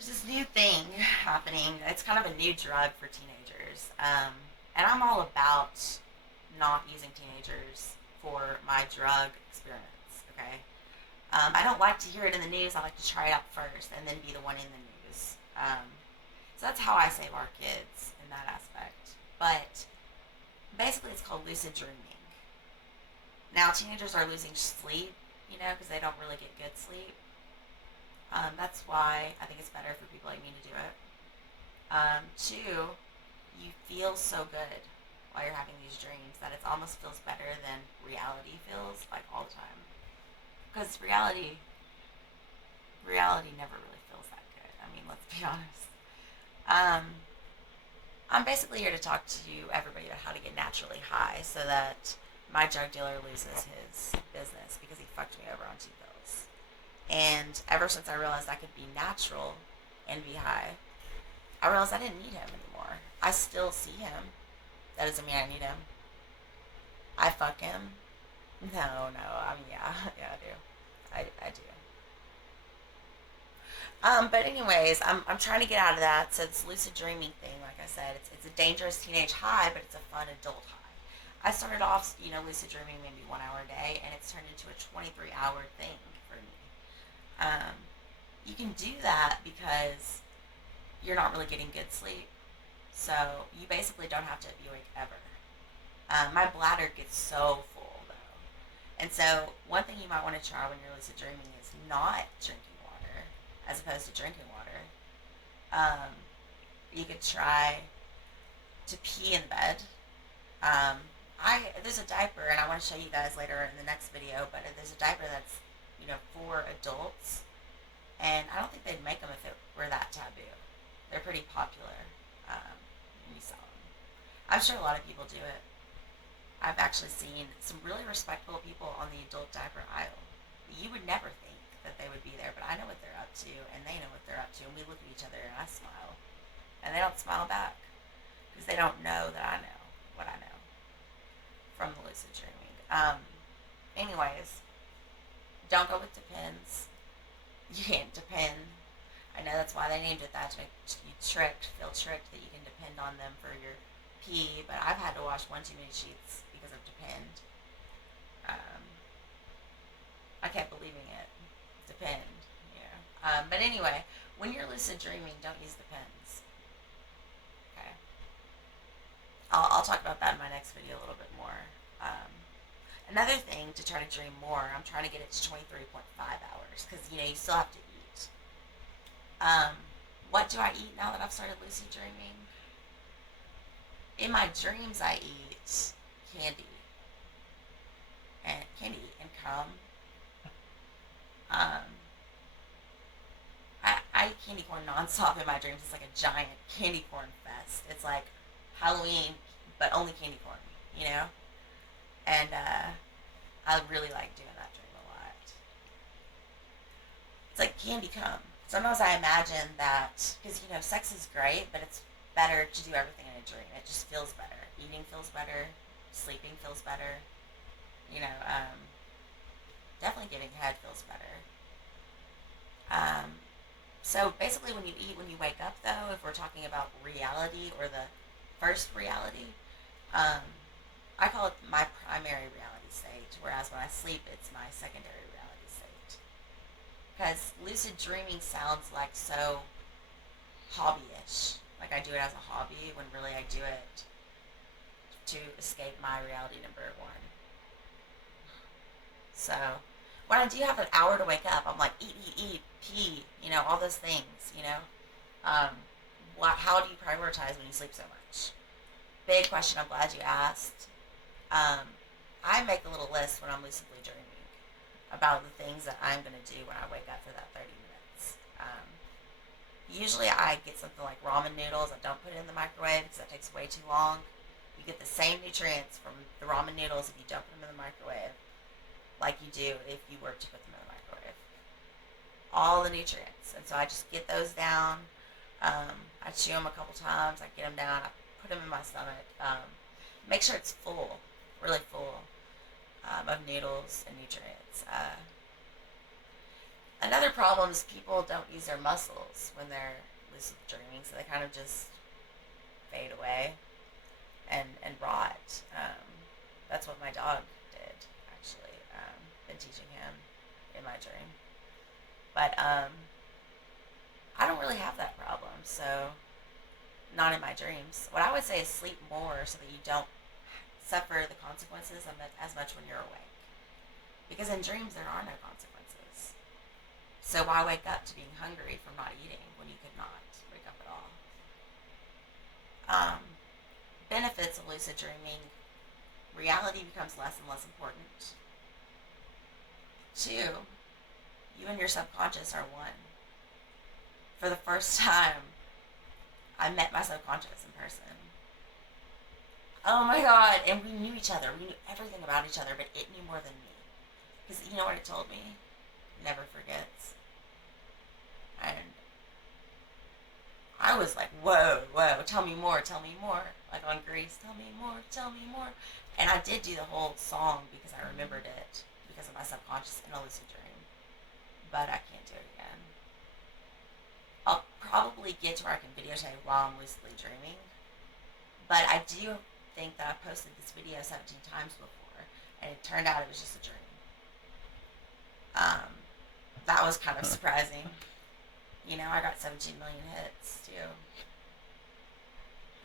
There's this new thing happening. It's kind of a new drug for teenagers. And I'm all about not using teenagers for my drug experiments, okay? I don't like to hear it in the news. I like to try it out first and then be the one in the news. So that's how I save our kids in that aspect. But basically, it's called lucid dreaming. Now, teenagers are losing sleep, because they don't really get good sleep. That's why I think it's better for people like me to do it. Two, you feel so good while you're having these dreams that it almost feels better than reality feels like all the time. Because reality never really feels that good. I mean, let's be honest. Um, I'm basically here to talk to everybody about how to get naturally high so that my drug dealer loses his business because he fucked me over on two pills. And ever since I realized I could be natural and be high, I realized I didn't need him anymore. I still see him. That doesn't mean I need him. I fuck him. No, no. I mean, yeah, yeah, I do. I do. But anyways, I'm trying to get out of that. So this lucid dreaming thing, like I said, it's a dangerous teenage high, but it's a fun adult high. I started off, lucid dreaming maybe 1 hour a day, and it's turned into a 23-hour thing for me. Um, you can do that because you're not really getting good sleep. So you basically don't have to be awake ever. My bladder gets so full though. And so one thing you might want to try when you're lucid dreaming is not drinking water as opposed to drinking water. Um, you could try to pee in bed. There's a diaper, and I want to show you guys later in the next video. But there's a diaper that's for adults, and I don't think they'd make them if it were that taboo. They're pretty popular. When you sell them, I'm sure a lot of people do it. I've actually seen some really respectable people on the adult diaper aisle. You would never think that they would be there, but I know what they're up to, and they know what they're up to, and we look at each other and I smile, and they don't smile back because they don't know that I know what I know from the lucid dreaming. Anyways, don't go with depends. You can't depend. I know that's why they named it that, to make you feel tricked that you can depend on them for your pee. But I've had to wash one too many sheets because of depend. Um, I kept believing it. Depend, but anyway, when you're lucid dreaming, don't use depends. Okay. I'll talk about that in my next video a little bit more. Another thing to try to dream more, I'm trying to get it to 23.5 hours because you still have to eat. Um, what do I eat now that I've started lucid dreaming? In my dreams, I eat candy and cum. Um, I eat candy corn nonstop in my dreams. It's like a giant candy corn fest. It's like Halloween, but only candy corn, And I really like doing that dream a lot. It's like candy cum. Sometimes I imagine that, because, sex is great, but it's better to do everything in a dream. It just feels better. Eating feels better. Sleeping feels better. You know, um, Definitely giving head feels better. Um, so basically, when you eat, when you wake up, though, if we're talking about reality or the first reality, um, I call it my primary reality state, whereas when I sleep, it's my secondary reality state. Because lucid dreaming sounds like so hobbyish. Like I do it as a hobby when really I do it to escape my reality number one. So when I do have an hour to wake up, I'm like eat, pee, all those things. Um, how do you prioritize when you sleep so much? Big question. I'm glad you asked. Um, I make a little list when I'm lucidly dreaming about the things that I'm going to do when I wake up for that 30 minutes. Usually I get something like ramen noodles. I don't put it in the microwave because that takes way too long. You get the same nutrients from the ramen noodles if you don't put them in the microwave like you do if you were to put them in the microwave. All the nutrients. And so I just get those down. I chew them a couple times. I get them down. I put them in my stomach. Make sure it's full, really full of noodles and nutrients. Another problem is people don't use their muscles when they're lucid dreaming, so they kind of just fade away and rot. That's what my dog did, actually. Been teaching him in my dream. But I don't really have that problem, so not in my dreams. What I would say is sleep more so that you don't suffer the consequences as much when you're awake. Because in dreams, there are no consequences. So why wake up to being hungry from not eating when you could not wake up at all? Benefits of lucid dreaming: reality becomes less and less important. 2, you and your subconscious are one. For the first time, I met my subconscious in person. Oh my god, and we knew each other. We knew everything about each other, but it knew more than me. Because you know what it told me? Never forgets. And I was like, whoa, whoa, tell me more, tell me more. Like on Grease, tell me more, tell me more. And I did do the whole song because I remembered it because of my subconscious in a lucid dream. But I can't do it again. I'll probably get to where I can videotape while I'm lucidly dreaming. But I do think that I posted this video 17 times before, and it turned out it was just a dream. That was kind of surprising. You know, I got 17 million hits too.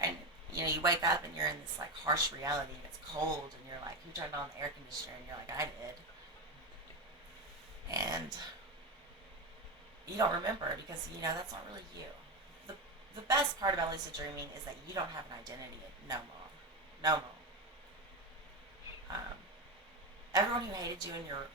And you know, you wake up and you're in this like harsh reality, and it's cold, and you're like, who turned on the air conditioner? And you're like, I did. And you don't remember because you know that's not really you. The best part about lucid dreaming is that you don't have an identity no more. No more. Everyone who hated you in your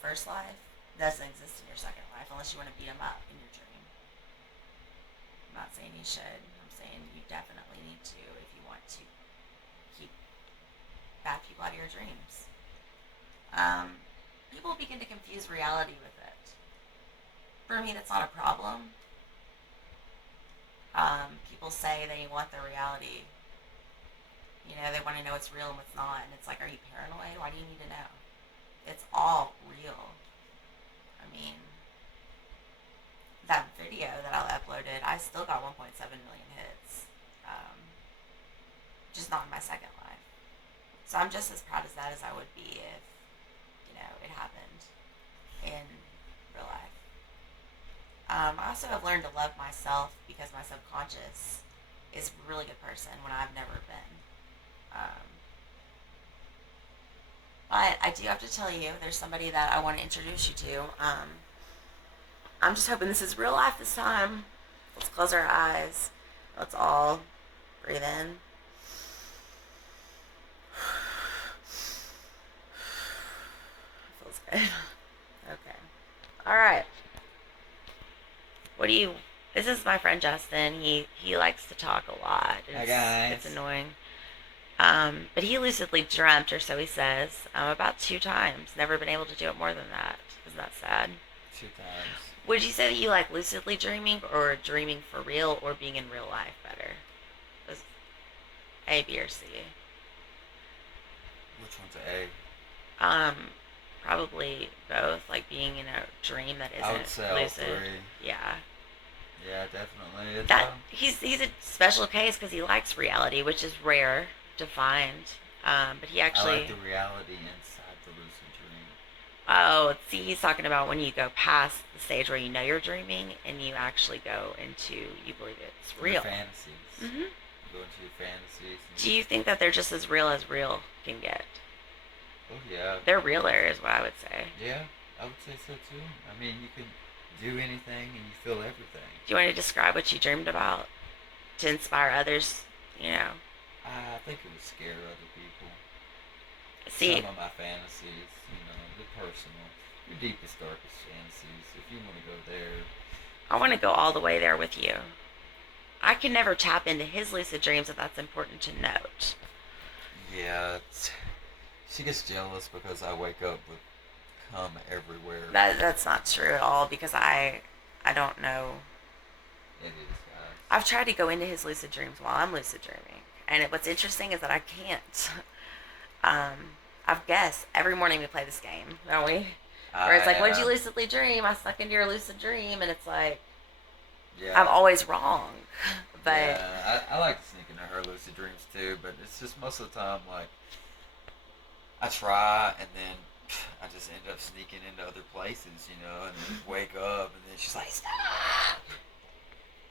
first life doesn't exist in your second life unless you want to beat them up in your dream. I'm not saying you should. I'm saying you definitely need to if you want to keep bad people out of your dreams. People begin to confuse reality with it. For me, that's not a problem. People say they want their reality. You know, they want to know what's real and what's not. And it's like, are you paranoid? Why do you need to know? It's all real. I mean, that video that I uploaded, I still got 1.7 million hits. Just not in my second life. So I'm just as proud of that as I would be if, it happened in real life. I also have learned to love myself because my subconscious is a really good person when I've never been. But I do have to tell you, there's somebody that I want to introduce you to. I'm just hoping this is real life this time. Let's close our eyes. Let's all breathe in. Feels good. Okay. All right. This is my friend Justin. He likes to talk a lot. Hi guys. It's annoying. But he lucidly dreamt, or so he says, about 2 times. Never been able to do it more than that. Isn't that sad? 2 times. Would you say that you like lucidly dreaming or dreaming for real or being in real life better? Was A, B, or C? Which one's A? Probably both. Like being in a dream that isn't I would say all lucid. 3. Yeah. Yeah, definitely. It's, He's a special case because he likes reality, which is rare to find. But he actually. I like the reality inside the lucid dream. Oh, see, he's talking about when you go past the stage where you know you're dreaming and you actually go into, you believe it's real. Your fantasies. Mm-hmm. You go into your fantasies. Do you think that they're just as real can get? Oh, yeah. They're realer, is what I would say. Yeah, I would say so too. I mean, you can do anything and you feel everything. Do you want to describe what you dreamed about to inspire others? I think it would scare other people. See, some of my fantasies, the personal, your deepest, darkest fantasies. If you want to go there, I want to go all the way there with you. I can never tap into his lucid dreams, and that's important to note. Yeah, she gets jealous because I wake up with cum everywhere. That's not true at all because I don't know. It is, guys. I've tried to go into his lucid dreams while I'm lucid dreaming, and what's interesting is that I can't. I've guessed every morning we play this game, don't we? Where it's like, what did you I lucidly dream? I snuck into your lucid dream, and it's like I'm yeah. always wrong. But Yeah, I like to sneak into her lucid dreams too, but it's just most of the time like I try and then I just end up sneaking into other places, and then wake up and then she's like, stop!